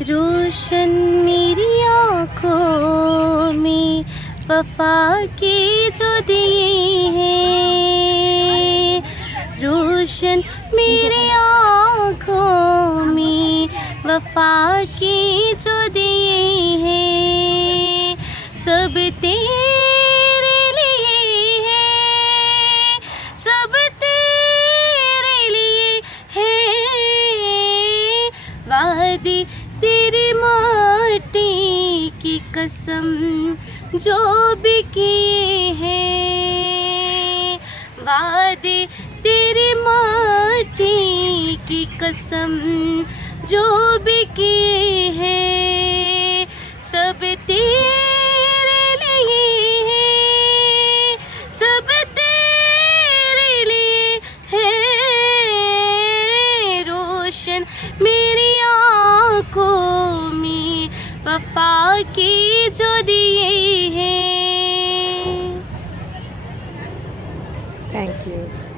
रोशन मेरी आँखों में वफा के जो दिए हैं, रोशन मेरी आँखों में वफा के जो दिए हैं, सब तेरे लिए हैं, सब तेरे लिए हैं। वादे तेरी माटी की कसम जो भी किए हैं, वादे तेरी माटी की कसम जो भी किए हैं, सब तेरे लिए हैं, सब तेरे लिए हैं। रोशन मेरी आँखों में वफा की जो दिए हैं। Thank you.